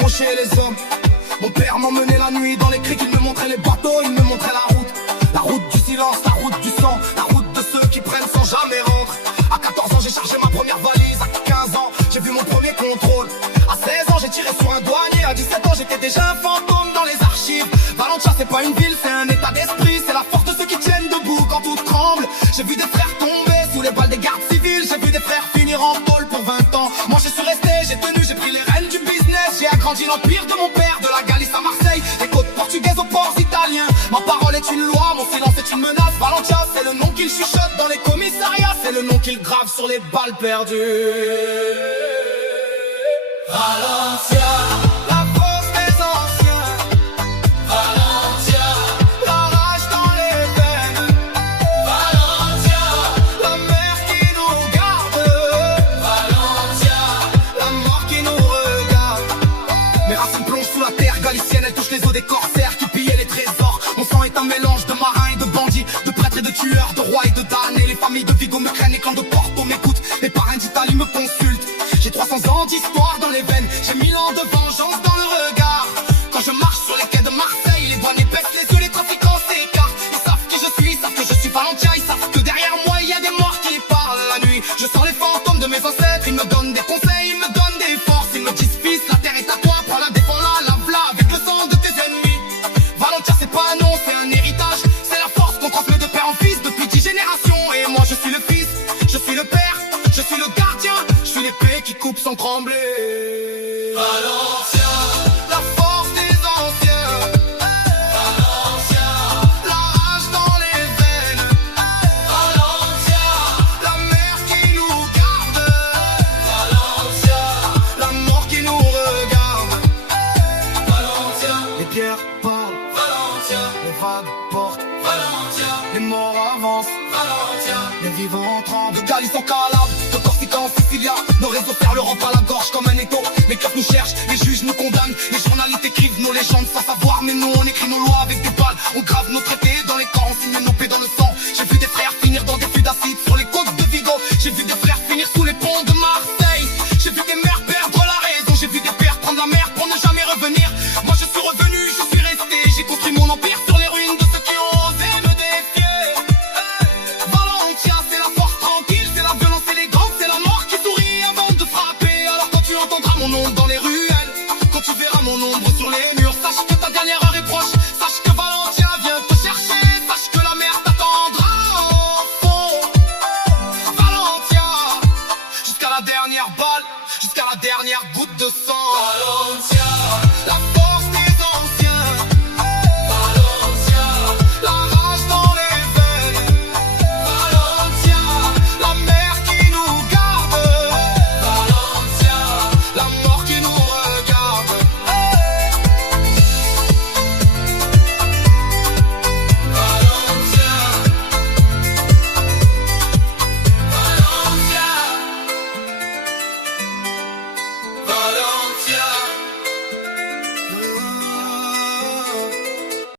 décrocher les hommes. Mon père m'emmenait la nuit dans les criques, il me montrait les bateaux, il me montrait la route. La route du silence, la route du sang, la route de ceux qui prennent sans jamais rendre. À 14 ans j'ai chargé ma première valise, à 15 ans j'ai vu mon premier contrôle. À 16 ans j'ai tiré sur un douanier, à 17 ans j'étais déjà un fantôme dans les archives. Valencia c'est pas une ville, c'est un état d'esprit, c'est la force de ceux qui tiennent debout quand tout tremble. J'ai vu des frères tomber sous les balles des gardes civils, j'ai vu des frères finir en tôle pour 20 ans. Moi je suis resté, j'ai tenu, j'ai pris les rênes du business, j'ai agrandi l'empire de mon père, de la Galice à Marseille, des côtes portugaises aux ports italiens. Ma parole est une loi, mon silence est une menace. Valencia c'est le nom qu'il chuchote dans les commissariats, c'est le nom qu'il grave sur les balles perdues. Valencia, la force des anciens. Valencia, la rage dans les veines. Valencia, la mer qui nous garde. Valencia, la mort qui nous regarde. Mes racines plongent sous la terre galicienne, elles touchent les eaux des corsaires qui pillaient les trésors. Mon sang est un mélange de marins et de bandits, de prêtres et de tueurs, de rois et de damnés. Les familles de Vigo me craignent, les clans de Porto m'écoutent, les parrains d'Italie me consultent. J'ai 300 ans d'histoire dans les veines, j'ai 1000 ans de vengeance dans le regard. Quand je marche sur les quais de Marseille, les douaniers baissent les yeux, les trafiquants s'écartent. Ils savent qui je suis, ils savent que je suis Valencia, ils savent que derrière moi il y a des morts qui parlent la nuit. Je sens les fantômes de mes ancêtres, ils me donnent des conseils, ils me donnent des forces. Ils me disent fils, la terre est à toi, prends-la, défends-la, lave-la avec le sang de tes ennemis. Valencia c'est pas un nom, c'est un héritage, c'est la force qu'on transmet de père en fils depuis 10 générations. Et moi je suis le fils, je suis le père, je suis le gardien, je suis l'épée qui coupe sans trembler. Valencia, la force des anciens. Valencia, la rage dans les veines. Valencia, la mer qui nous garde. Valencia, la mort qui nous regarde. Valencia, les pierres parlent. Valencia, les vagues portent. Valencia, les morts avancent. Valencia, les vivants tremblent. De Galice en Calabre, de Corsica en Sicilia, nos réseaux perdent l'Europe à la gorge comme un étau. Les keufs nous cherchent, les juges nous condamnent, les journalistes écrivent nos légendes sans savoir, mais nous on écrit nos lois avec des balles. On grave nos traités dans les corps, on signe nos